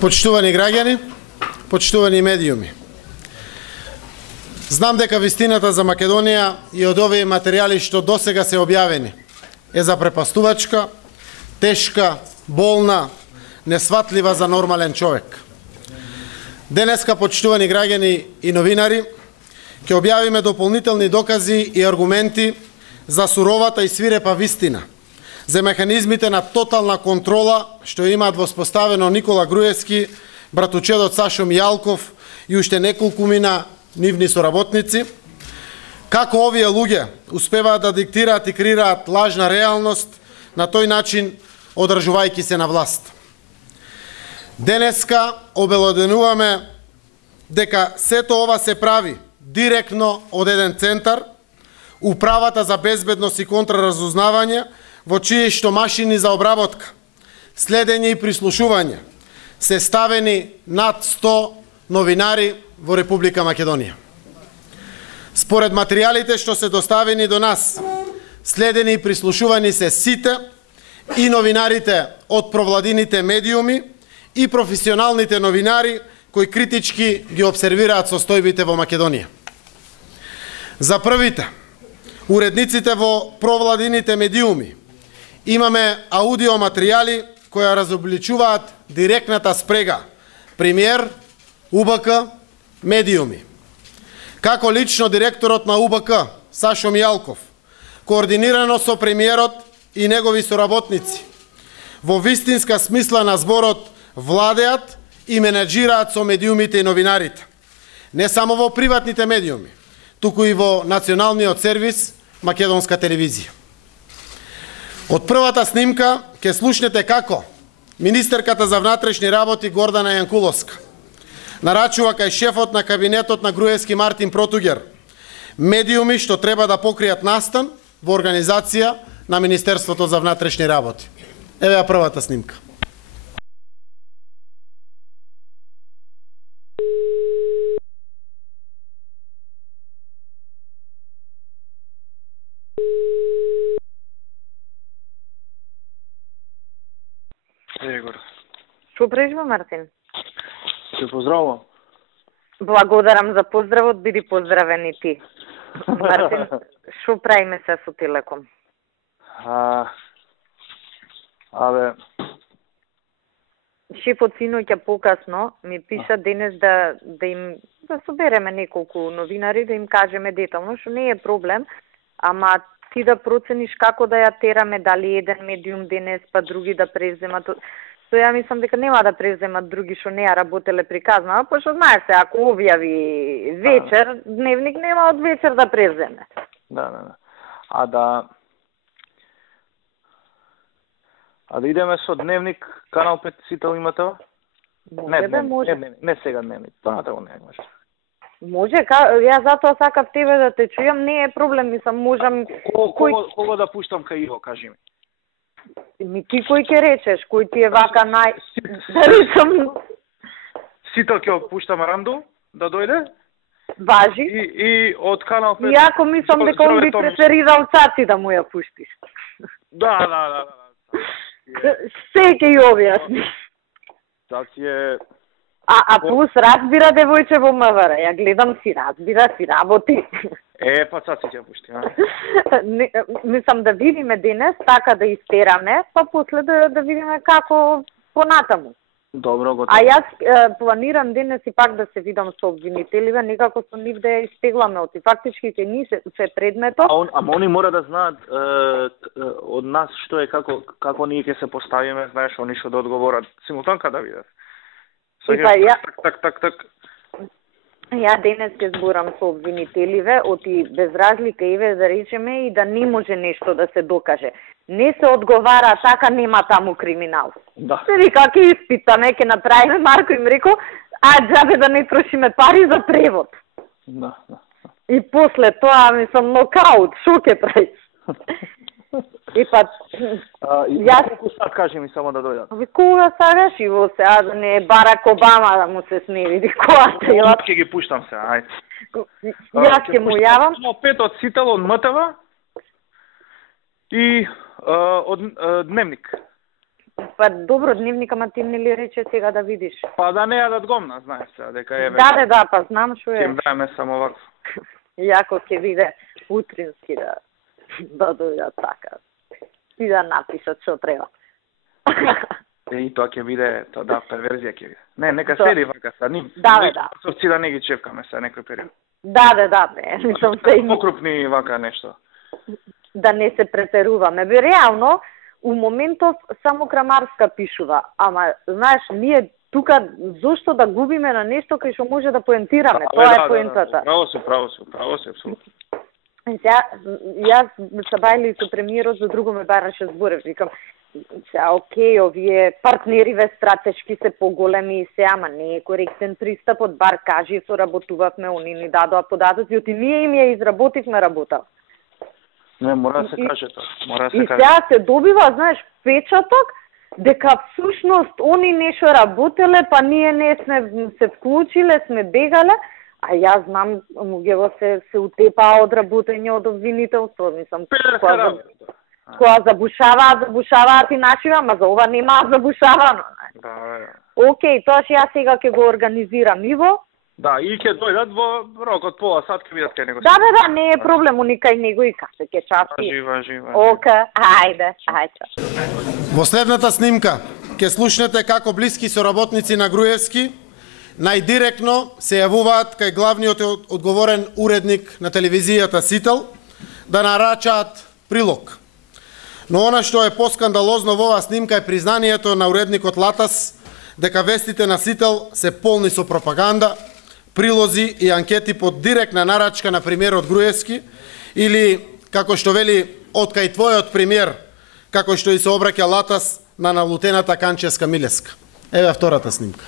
Почитувани граѓани, почитувани медиуми. Знам дека вистината за Македонија и од овие материјали што досега се објавени е запрепастувачка, тешка, болна, несватлива за нормален човек. Денеска, почитувани граѓани и новинари, ќе објавиме дополнителни докази и аргументи за суровата и свирепа вистина, за механизмите на тотална контрола што имаат воспоставено Никола Груевски, братучедот Сашо Мијалков и уште неколку мина нивни соработници, како овие луѓе успеваат да диктираат и креираат лажна реалност, на тој начин одржувајќи се на власт. Денеска обелоденуваме дека сето ова се прави директно од еден центар, Управата за безбедност и контраразузнавање, во чии што машини за обработка, следење и прислушување се ставени над 100 новинари во Република Македонија. Според материјалите што се доставени до нас, следени и прислушувани се сите и новинарите од провладините медиуми и професионалните новинари кои критички ги обсервираат состојбите во Македонија. За првите, уредниците во провладините медиуми, имаме аудио материјали кои разобличуваат директната спрега премиер, УБК, медиуми. Како лично директорот на УБК, Сашо Мијалков, координирано со премиерот и негови соработници, во вистинска смисла на зборот владеат и менеджираат со медиумите и новинарите. Не само во приватните медиуми, туку и во националниот сервис Македонска телевизија. Од првата снимка ќе слушнете како министерката за внатрешни работи Гордана Јанкуловска нарачува кај шефот на кабинетот на Груевски Мартин Протугер медиуми што треба да покријат настан во организација на Министерството за внатрешни работи. Еве ја првата снимка. Што прежва, Мартин? Те поздравувам. Благодарам за поздравот, биди поздравен и ти. Мартин, што правиме се со Телеком? Шефот синоќа покасно ми пиша денес да собереме неколку новинари, да им кажеме детално, што не е проблем, ама ти да процениш како да ја тераме, дали еден медиум денес, па други да преземат. So ја мислам дека нема да преземат други што не ја работеле приказна, пошто знаеш се, ако објави вечер, дневник нема од вечер да преземе. Да. А да идеме со дневник, канал 5 сител имате? Може. Не сега дневник, понатаму не може. Може, ја затоа сакав тебе да те чујам, не е проблем, мислам, можам... Кого да пуштам кај Иво, кажи ми? Ми ти кој ќе речеш, кој ти е вака да речам... Сител ќе опуштам Ранду, да дојде? Важи. И од канал 5... Иако мислам дека он би преферирал Цаци да му ја пуштиш. Да. Се ќе ја објасни. Цаци е... А плюс разбира девојче во МВР, ја гледам си разбира, си работи. Па Цаци ќе пушти, Мислам да видиме денес, така да истераме, па после да видиме како понатаму. Добро, готово. А јас планирам денес и пак да се видам со обвинителиве, некако со нив да ја испегламе, оти фактички ќе ни се предметот. Ама они мора да знаат од нас што е, како ние ќе се поставиме, знаеш, они што да одговорат симултанка да видат. Так. Ја денес ќе зборам со обвинителиве, оти без разлика еве да речеме и да не може нешто да се докаже. Не се одговара така, нема таму криминал. Да. Се вика, ќе испитаме, ќе направиме, Марко им рекол, џабе да не трошиме пари за превод. Да. И после тоа, мислам, нокаут, шо ќе прави? И па, јас сад кажи ми само да дојдат. Кога сакаш и во сега да не е Барак Обама да му се сневиди колата. Ќе ги пуштам се, ајде. Јас ќе му јавам. 5 од Сител, од МТВ и од Дневник. Па добро, дневник, ама ти не ли рече сега да видиш? Па да не јадат гомна, знаеш сега, дека е... Да, па знам што е. Ќе им даеме само вакво. Јако ќе биде утрински да дојдат така. И да напишат што треба. И тоа ќе биде, да, перверзија ќе биде. Не, нека седи вака са, Да. Совци да не ги чевкаме са некој период. Да, мислам се покрупни вака нешто. Да не се претеруваме. Бе реално, у моментов само Крамарска пишува, ама знаеш, ние тука зошто да губиме на нешто кај што може да поентираме, тоа е поентата. Право се, апсолутно. Јас се бајли со премиерот, за друго ме бараше зборев, викам, окей, овие партнериве стратешки се поголеми и се, ама не е коректен пристапот, бар кажи, соработувавме, они ни дадоа податоци, оти ние им ја изработивме работа. Не, мора да се каже тоа. И сега се добива, знаеш, печаток, дека всушност они нешто работеле, па ние не сме се вклучиле, сме бегале, а јас знам, луѓето се утепаа од работење од обвинителство, мислам, кога забушаваат и нашива, ама за ова нема забушавано. Да. Океј, тоа што јас сега ќе го организирам Иво. Да, и ќе дојдат во рокот пола сат ќе видат кај него. Да, не е проблем, уни кај него и кафе ќе части. Жива. Ока, ајде. Во следната снимка ќе слушнете како блиски соработници на Груевски најдиректно се јавуваат кај главниот одговорен уредник на телевизијата Сител да нарачаат прилог. Но она што е поскандалозно во оваа снимка е признанието на уредникот Латас дека вестите на Сител се полни со пропаганда, прилози и анкети под директна нарачка на премиерот Груевски или, како што вели, откај твојот премиер, како што и се обраќа Латас на налутената Канческа Милеска. Еве втората снимка.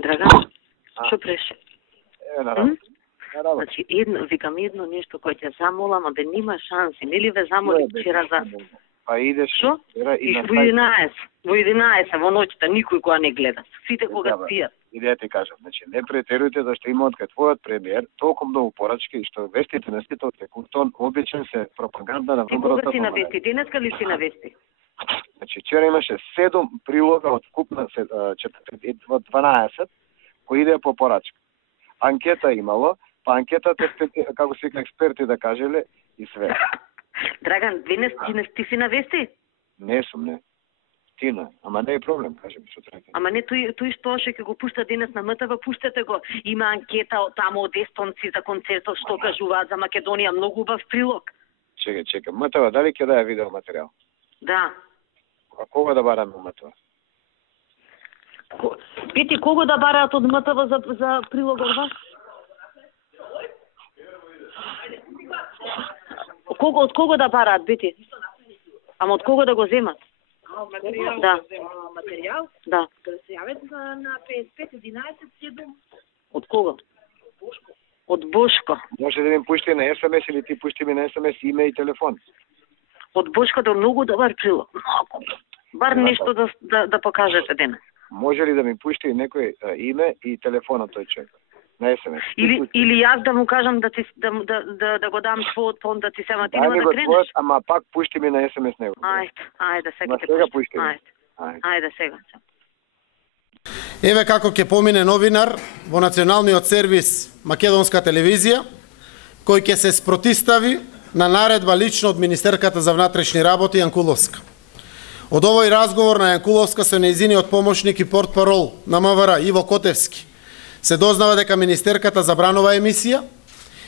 Драган, што преше? Наравно. Значи, викам едно нешто кој ќе замолам, а бе нема шанси. Нели ве замоли вчера за... Па идеш... Што? И во 11, во ноќта, никој која не гледа. Сите кога спијат. И да ти кажам, значи, не претерујте зашто има откај твојот премиер толку многу порачки и што вестите на сите од секундон обичен се пропаганда на виборот. Ти кога си на вести? Денеска ли си на вести? Значи, вчера имаше 7 прилога од вкупна 12 кои идеа по порачка. Анкета имало, па анкетата, како се вика експерти да кажеле, и све. Драган, ти си на вести? Не сум, не. Тина, ама не е проблем, кажем, што треба. Ама не, тој што ќе го пушта денес на МТВ, пуштете го. Има анкета таму од естонци за концертот, што кажуваат за Македонија, многу убав прилог. Чекай, МТВ, дали ќе даде видеоматеријал? Да. А кога да бараме МТВ? Пети, кого да бараат од МТВ за прилог од вас? Од кого да бараат, Бети? Ама од кого да го земат? Материјал, да. Материјал? Да. Да се јават на 55 11 7. Од кого? Од Бошко. Може да ми пушти на СМС или ти пушти ми на СМС име и телефон. Од Бошко да многу добар прилог. Бар нешто да покажете денес. Може ли да ми пушти некој име и телефонот тој човек? На СМС. Или јас да му кажам да го дам твојот фон да ти сема ти нема да кренеш. Твојот, ама пак пушти ми на СМС него. Ајде, сега ќе пушти. Ајде сега. Еве како ќе помине новинар во националниот сервис Македонска телевизија, кој ќе се спротистави на наредба лично од министерката за внатрешни работи Јанкуловска. Од овој разговор на Јанкуловска со нејзиниот помошник и портпарол на МВР Иво Котевски се дознава дека министерката забранува емисија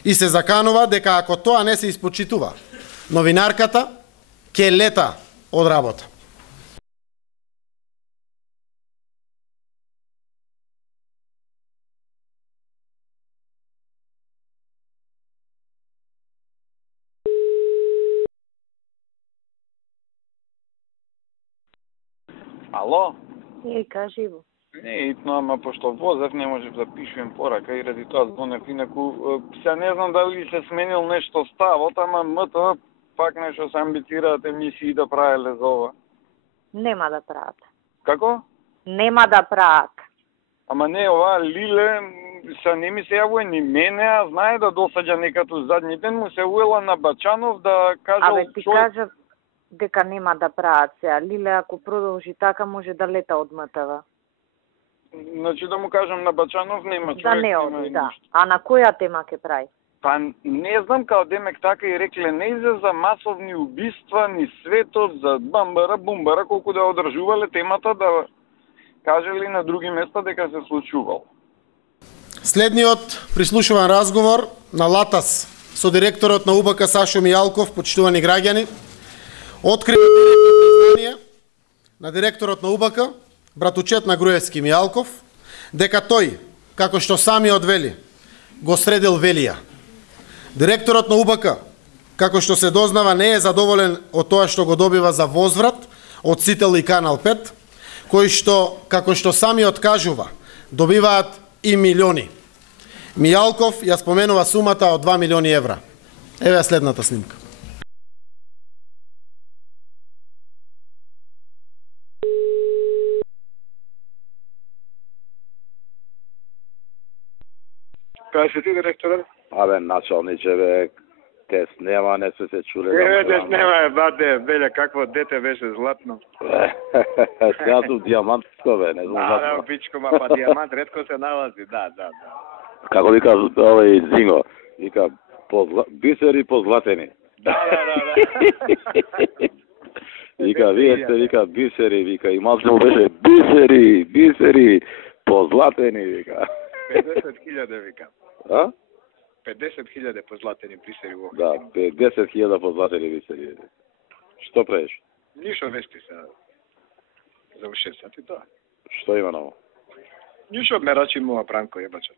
и се заканува дека ако тоа не се испочитува, новинарката ќе лета од работа. Ало? Кажи Иво. Не, итно, ама пошто возев, не можев да пишувам порака и ради тоа звонев инаку. Се не знам дали се сменил нешто ставот, ама МТВ пак нешто се амбицираат емисии да правеле за ова. Нема да прават. Како? Нема да прават. Ама не, ова Лиле, са не ми се јавува ни мене, а знае да досаѓа некато задни ден, му се уела на Бачанов да кажал... Абе, ти кажа дека нема да прават сега. Лиле, ако продолжи така, може да лета од МТВ. Значи да му кажам на Бачанов, нема човек... Да не оди, да. А на која тема ќе прави? Па не знам, као демек така и рекле, не изе за масовни убиства, ни светот, за бамбара, бумбара, колку да одржувале темата, да кажели на други места дека се случувал. Следниот прислушуван разговор на Латас со директорот на УБК Сашо Мијалков, почитувани граѓани, открива директно признание на директорот на УБК, братучет на Груевски Мијалков, дека тој, како што самиот вели, го средил Велија. Директорот на УБК, како што се дознава, не е задоволен од тоа што го добива за возврат од Сител и Канал 5, кои што, како што самиот кажува, добиваат и милиони. Мијалков ја споменува сумата од 2 милиони евра. Еве следната снимка. Кај си ти, директорот? Абе, началниче, бе, тест нема, не се чуле. Тест нема, бате, беле, какво дете беше златно. Сега сум диамантско, бе, не знам златно. Да, бичко, ма па диамант ретко се налази, да. Како вика овој Зинго, вика, бисери позлатени. Да. Вика, вие сте, вика, бисери, вика, и малко беше бисери, позлатени, вика. 50.000, вика. А? 50.000 позлатени бисери во Да, 50.000 позлатени бисери. Што правиш? Ништо вести се. Заврши се, ти тоа. Што има ново? Ништо мерачи мова Бранко ебача.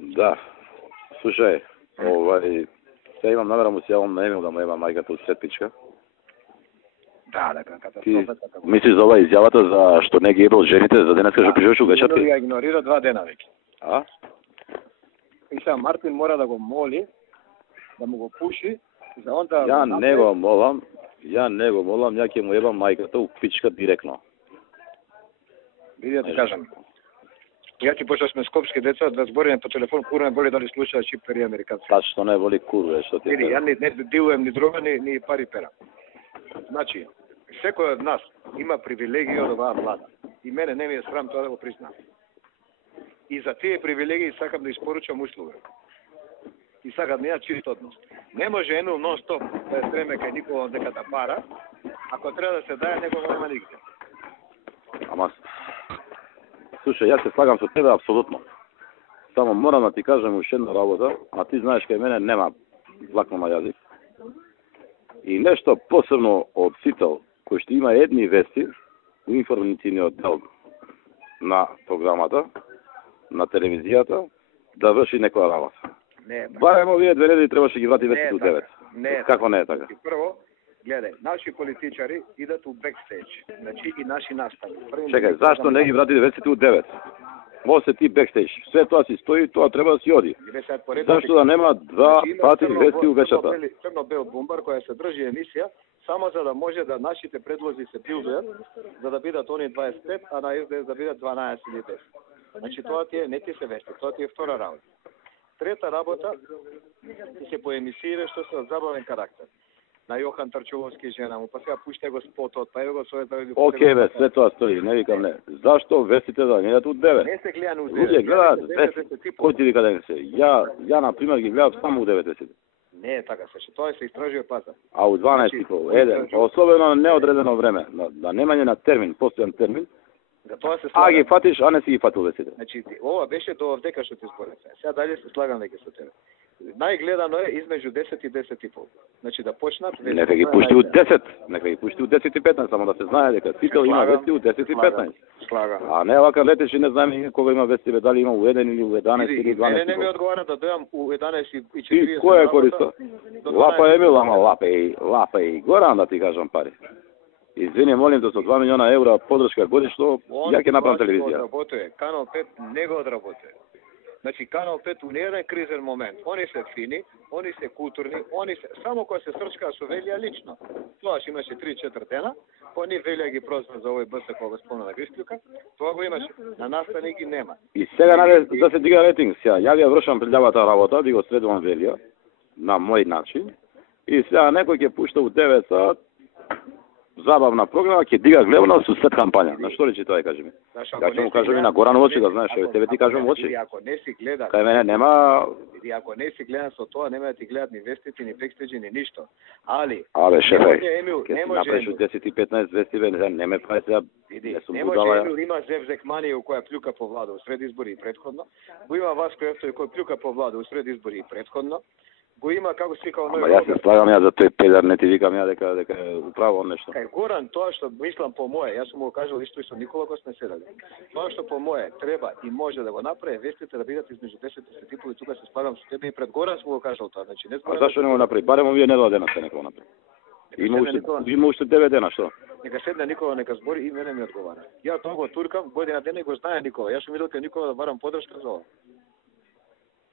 Да. Слушај, сега имам намера му се јавам на Емил да му ема мајката од Сетпичка. Да, Ти катастрофа. мислиш за ова изјавата за што не ги ебал жените за денеска што пишеш у вечерти? Ја игнорира 2 дена веќе. А? И сега Мартин мора да го моли да му го пуши за онда. Ја не го молам, ја ќе му ебам мајката у пичка директно. Биди да ти кажам. Ја ти пошто сме скопски деца, да збориме по телефон, курна боли дали слушаат шипери американци. Та што не воли курве, што ти. Биди, ја не дилуем ни дрога, ни пари пера. Значи, секој од нас има привилегија од оваа влада. И мене не ми е срам тоа да го признам. И за тие привилегии сакам да испоручам услуга. И сакам да ја чист однос. Не може едно нон-стоп да ја стреме кај никога дека да пара, ако треба да се даде, некога нема нигде. Ама, слушај, јас се слагам со тебе апсолутно. Само морам да ти кажам уште една работа, а ти знаеш кај мене нема влакно на јазик. И нешто посебно од Сител, кој што има едни вести у информативниот дел на програмата, на телевизијата, да врши некоја работа. Не, Барем овие 2 недели требаше ги врати вести до 9. Не, Како не е така? Прво, гледај, наши политичари идат у бекстејдж, значи и наши настави. Чекај, зашто не ги врати вестите у 9? Може се ти бекстејдж. Све тоа си стои, тоа треба да си оди. Зашто да нема 2 пати вести у вечерта? Црно-бел бумбар која се држи емисија, само за да може да нашите предлози се билдујат, за да бидат они 25, а на СДС да бидат 12 или 10. Значи тоа ти е, не ти се вести, тоа ти е втора работа. Трета работа се по емисиите што се од забавен карактер. На Јохан Тарчовски жена му, па сега пуште го спотот, па еве го совет да... Океј бе, све тоа стои, не викам не. Зашто вестите да не идат у 9? Не се гледа у 9. Луѓе гледаат вести. Кој ти вика да не се? Ја на пример ги гледам само у 9. Не е така се, тоа се истражува пазар. А у 12 пол, еден, особено на неодредено време, на немање на термин, постојан термин, а ги фатиш, а не си ги фатил вестите. Значи, ова беше до овдека што ти зборев. Сега дали се слагам веќе со тебе. Најгледано е измеѓу 10 и 10 и пол. Значи да почнат... Нека ги пушти у 10, нека ги пушти у 10 и 15, само да се знае дека Сител има вести у 10 и 15. Слагам. А не вака летеш и не знаеме кога има вести, бе, дали има у 1 или у 11 или 12. Не ми одговара да дојам у 11 и 40. И кој е користо? Лапа Емил, ама лапа и Горан да ти кажам пари. Извини, молим те, со 2 милиона евра подршка годишно, ја ќе направам телевизија. Канал 5 не го одработува. Значи, Канал 5 у неједен кризен момент. Они се фини, они се културни, они се... Само која се срчка со Велија лично. Тоа имаше 3-4 дена, они велја ги прозва за овој БС кога го спомна на Гристлюка, тоа го имаше. На настани ги нема. И сега наде да се дига рейтинг, сега ја ја вршам прилјавата работа, би го следувам Велија на мој начин. И сега некој ќе пушта у 9 сат забавна програма, ќе дига гледано со след кампања. На што речи тоа, кажи ми? Ја ќе му кажам и на Горан очи, да знаеш, тебе ти кажам очи. Ако не си гледа, кај мене нема. И ако не си гледа со тоа, нема да ти гледат ни вестите, ни бекстеджи, ни ништо. Али, абе шефе, не може направиш 10 и 15 вести, не ме прави сега. Не може Емил има Зевзек Манија која плюка по влада у сред избори и предходно. Го има Васко Евтој кој плюка по влада у сред избори и предходно. Го има како се викал Ама јас се слагам ја за тој педар, не ти викам ја дека е управо нешто. Кај Горан тоа што мислам по моје, јас сум го кажал исто и со Никола кога сме седали. Тоа што по моје треба и може да го направи, вестите да бидат измеѓу 10 и 10 типови, тука се слагам со тебе и пред Горан сум го кажал тоа, значи не зборам. А зашто не го направи? Барем овие недела дена се нека го направи. Има уште 9 дена, што? Нека седне Никола, нека збори и мене ми одговара. Ја тоа го туркам, година дена и го знае Никола. Јас сум видел кај Никола да барам подршка за ова.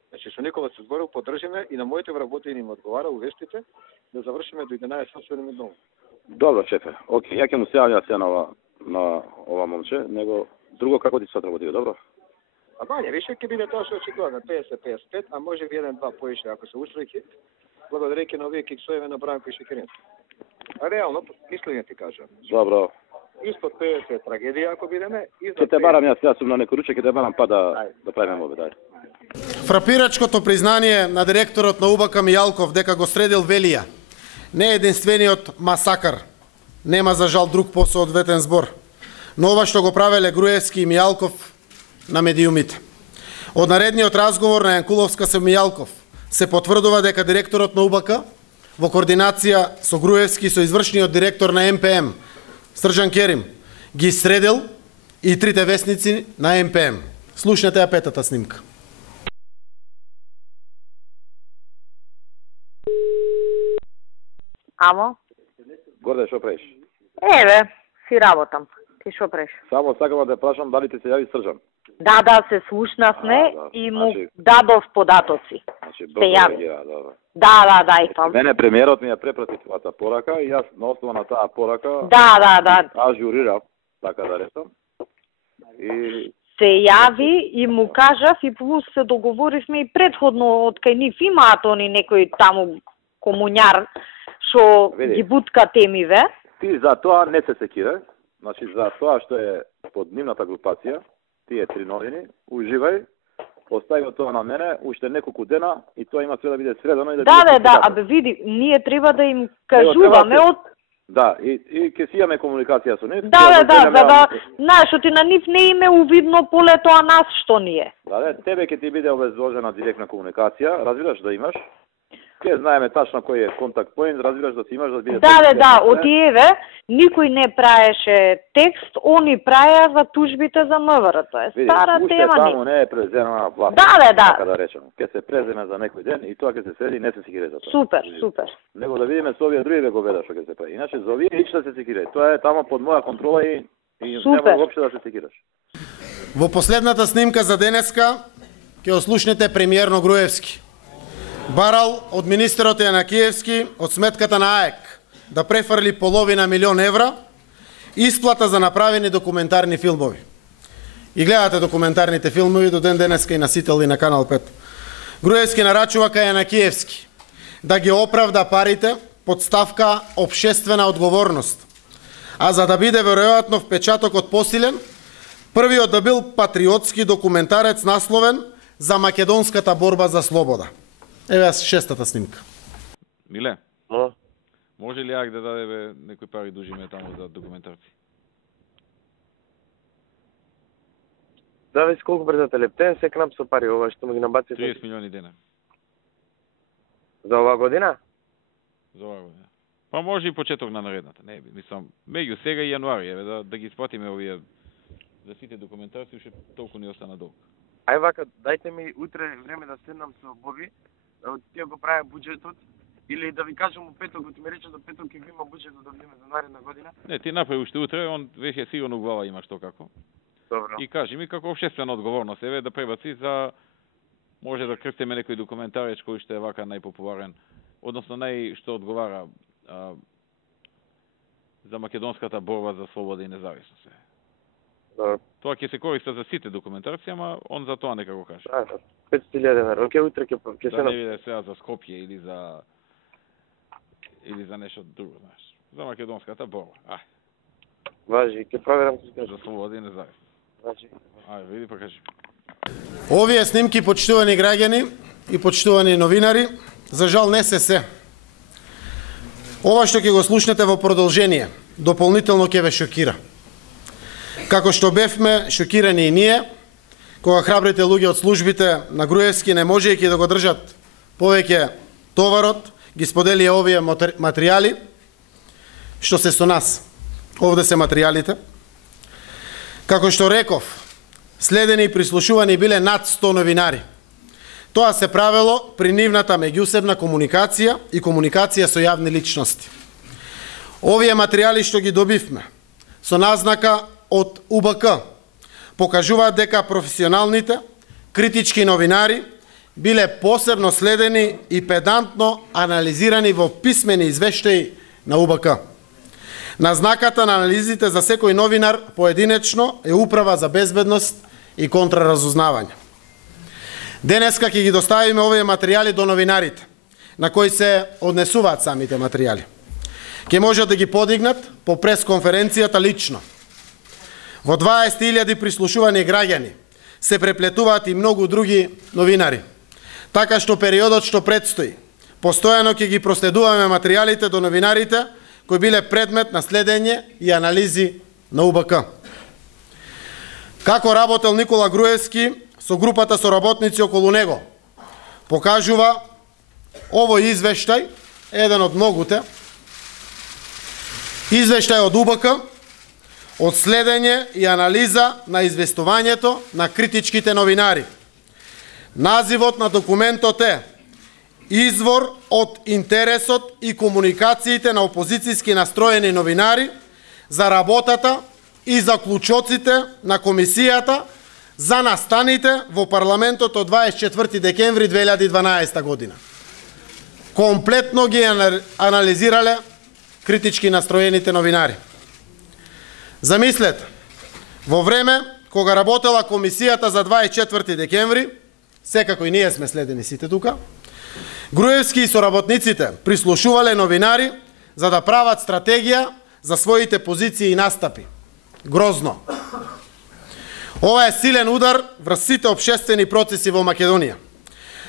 Значи со Никола се зборил, поддржиме и на моите вработени им одговара увестите да завршиме до 11 часот и дома. Добро, шефе. Океј, ја ќе му се јавам сега на ова момче, него друго како ти се работи, добро? А бање, више ќе биде тоа што очекува на 50-55, а може би 1-2 поише ако се устрои хит, благодарејќи на овие киксоеве на Бранко и Шекерински. А реално, искрено ти кажам. Добро. Испод 50 е трагедија ако бидеме. Ќе те барам јас, јас сум на некој ручек, ќе те барам па да правиме обед, ајде. Фрапирачкото признание на директорот на УБК Мијалков дека го средил Велија не е единствениот масакар. Нема за жал друг посоодветен збор. Но ова што го правеле Груевски и Мијалков на медиумите. Од наредниот разговор на Јанкуловска со Мијалков се потврдува дека директорот на УБК во координација со Груевски и со извршниот директор на МПМ Срđan Керим ги средил и трите вестници на МПМ. Слушнете ја петата снимка. Амо? Горде, што правиш? Еве, си работам. Ти што правиш? Само сакам да те прашам дали ти се јави Срđan. Да, се слушнавме и му дадов податоци. Значи, се јави. добро. Да, и тоа. Мене премиерот ми ја препрати твојата порака и јас на основа на таа порака Да. ажурирав, така да речам. И се јави и му кажав и плюс се договоривме и предходно од кај нив имаат они некој таму комуњар што ги бутка темиве. Ти за тоа не се секира, значи за тоа што е под нивната групација, тие три новини, уживај, остави тоа на мене, уште неколку дена и тоа има све да биде средано и да биде. Да, абе види, ние треба да им кажуваме од Да, и ќе си имаме комуникација со нив. Да, знаеш, ти на нив не име увидно поле тоа нас што ние. Да, тебе ќе ти биде обезложена директна комуникација, разбираш да имаш. Ке знаеме тачно кој е контакт поинт, разбираш да си имаш да биде. Да, од еве никој не праеше текст, они праеа за тужбите за МВР, тоа е стара тема. Таму не е преземена власт. Да. Така да речем. Ке се преземе за некој ден и тоа ќе се среди, не се секире за тоа. Супер. Него да видиме со овие други вековеда што ќе се прави. Иначе за овие ништо се секире. Тоа е таму под моја контрола и нема воопшто да се секираш. Во последната снимка за денеска ќе ослушнете премиерно Груевски. Барал од министерот Јанакиевски од сметката на АЕК да префрли половина милион евра исплата за направени документарни филмови. И гледате документарните филмови до ден денеска и на Сител и на Канал 5. Груевски нарачува кај Јанакиевски да ги оправда парите под ставка општествена одговорност. А за да биде веројатно впечатокот посилен, првиот да бил патриотски документарец насловен за македонската борба за слобода. Еве шестата снимка. Миле? Може ли ак да даде некој пари дужиме таму за документарци? Да, веќе колку брза телептен, се кнап со пари, ова што му ги набаци. 30 милиони дена. За оваа година? За оваа година. Па може и почеток на наредната. Не, мислам, меѓу сега и јануари, еве да ги исплатиме овие за сите документарци, уште толку не остана долг. Ај вака, дајте ми утре време да седнам со Боби, тие го правя буџетот, или да ви кажам у петокот, ми рече до петок ќе има буџетот да видиме за наредна година. Не, ти направи уште утре, он веќе сигурно глава има што како. Добро. И кажи ми како општествена одговорност, еве да пребаци за може да крстиме некој документарец кој што е вака најпопуларен, односно што одговара за македонската борба за слобода и независност. Добро. Тоа ќе се користи за сите документарци, ама он за тоа нека го каже. Да, 500.000 денар. Окей, утре ќе Да не биде сега за Скопје или за нешто друго, знаеш. За македонската борба. Важи, ќе проверам ќе скажам. За слобода и независност. Важи. Види па кажи. Овие снимки, почитувани граѓани и почитувани новинари, за жал не се. Ова што ќе го слушнете во продолжение, дополнително ќе ве шокира. Како што бевме шокирани и ние, кога храбрите луѓе од службите на Груевски, не можејќи да го држат повеќе товарот, ги споделија овие материјали, што се со нас. Овде се материјалите. Како што реков, следени и прислушувани биле над 100 новинари. Тоа се правело при нивната меѓусебна комуникација и комуникација со јавни личности. Овие материјали што ги добивме, со назнака од УБК, покажуваат дека професионалните, критички новинари биле посебно следени и педантно анализирани во писмени извештаи на УБК. Назнаката на анализите за секој новинар поединечно е Управа за безбедност и контраразузнавање. Денеска ќе ги доставиме овие материјали до новинарите, на кои се однесуваат самите материјали. Ќе можат да ги подигнат по пресконференцијата лично. Во 20.000 прислушувани граѓани се преплетуваат и многу други новинари. Така што периодот што предстои, постојано ќе ги проследуваме материјалите до новинарите кои биле предмет на следење и анализи на УБК. Како работел Никола Груевски со групата соработници околу него, покажува овој извештај, еден од многуте, извештај од УБК, од следење и анализа на известувањето на критичките новинари. Називот на документот е Извор од интересот и комуникациите на опозицијски настроени новинари за работата и заклучоците на комисијата за настаните во парламентот од 24 декември 2012 година. Комплетно ги анализирале критички настроените новинари. Замислете, во време кога работела комисијата за 24 декември, секако и ние сме следени сите тука, Груевски и соработниците прислушувале новинари за да прават стратегија за своите позиции и настапи. Грозно. Ова е силен удар врз сите општествени процеси во Македонија,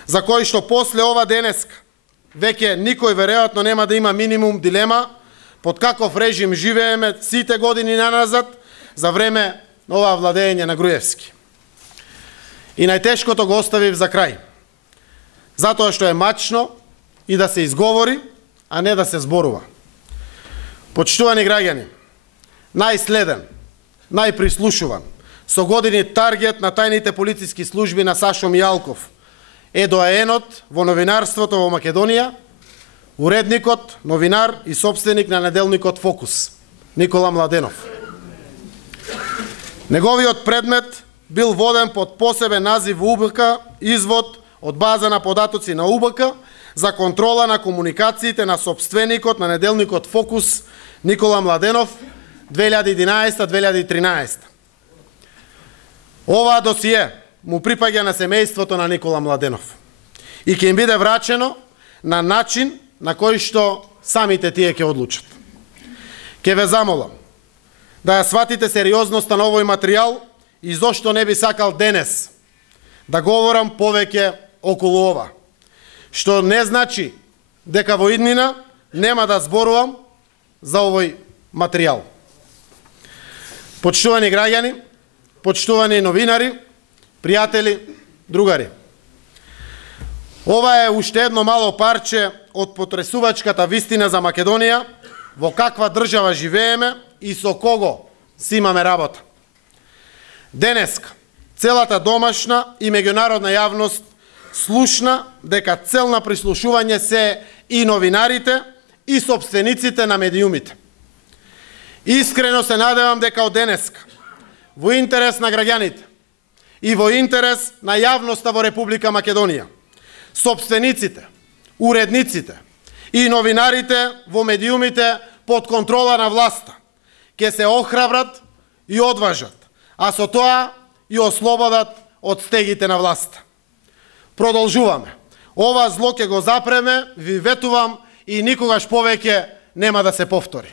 за кои што после ова денеска веќе никој веројатно нема да има минимум дилема под каков режим живееме сите години наназад за време на ова владење на Груевски. И најтешкото го оставив за крај. Затоа што е мачно и да се изговори, а не да се зборува. Почитувани граѓани, најследен, најприслушуван, со години таргет на тајните полициски служби на Сашо Мијалков, е доаенот во новинарството во Македонија, уредникот, новинар и собственик на неделникот Фокус, Никола Младенов. Неговиот предмет бил воден под посебен назив УБК, извод од база на податоци на УБК за контрола на комуникациите на собственикот на неделникот Фокус Никола Младенов 2011-2013. Оваа досие му припаѓа на семејството на Никола Младенов и ќе им биде врачено на начин на кој што самите тие ќе одлучат. Ќе ве замолам да ја сватите сериозноста на овој материјал и зошто не би сакал денес да говорам повеќе околу ова, што не значи дека во иднина нема да зборувам за овој материјал. Почитувани граѓани, почитувани новинари, пријатели, другари. Ова е уште едно мало парче од потресувачката вистина за Македонија, во каква држава живееме и со кого си имаме работа. Денеска, целата домашна и меѓународна јавност слушна дека цел на прислушување се и новинарите и собствениците на медиумите. Искрено се надевам дека од денеска, во интерес на граѓаните и во интерес на јавноста во Република Македонија, собствениците, уредниците и новинарите во медиумите под контрола на власта, ќе се охрабрат и одважат, а со тоа и ослободат од стегите на власта. Продолжуваме. Ова зло ќе го запреме, ви ветувам, и никогаш повеќе нема да се повтори.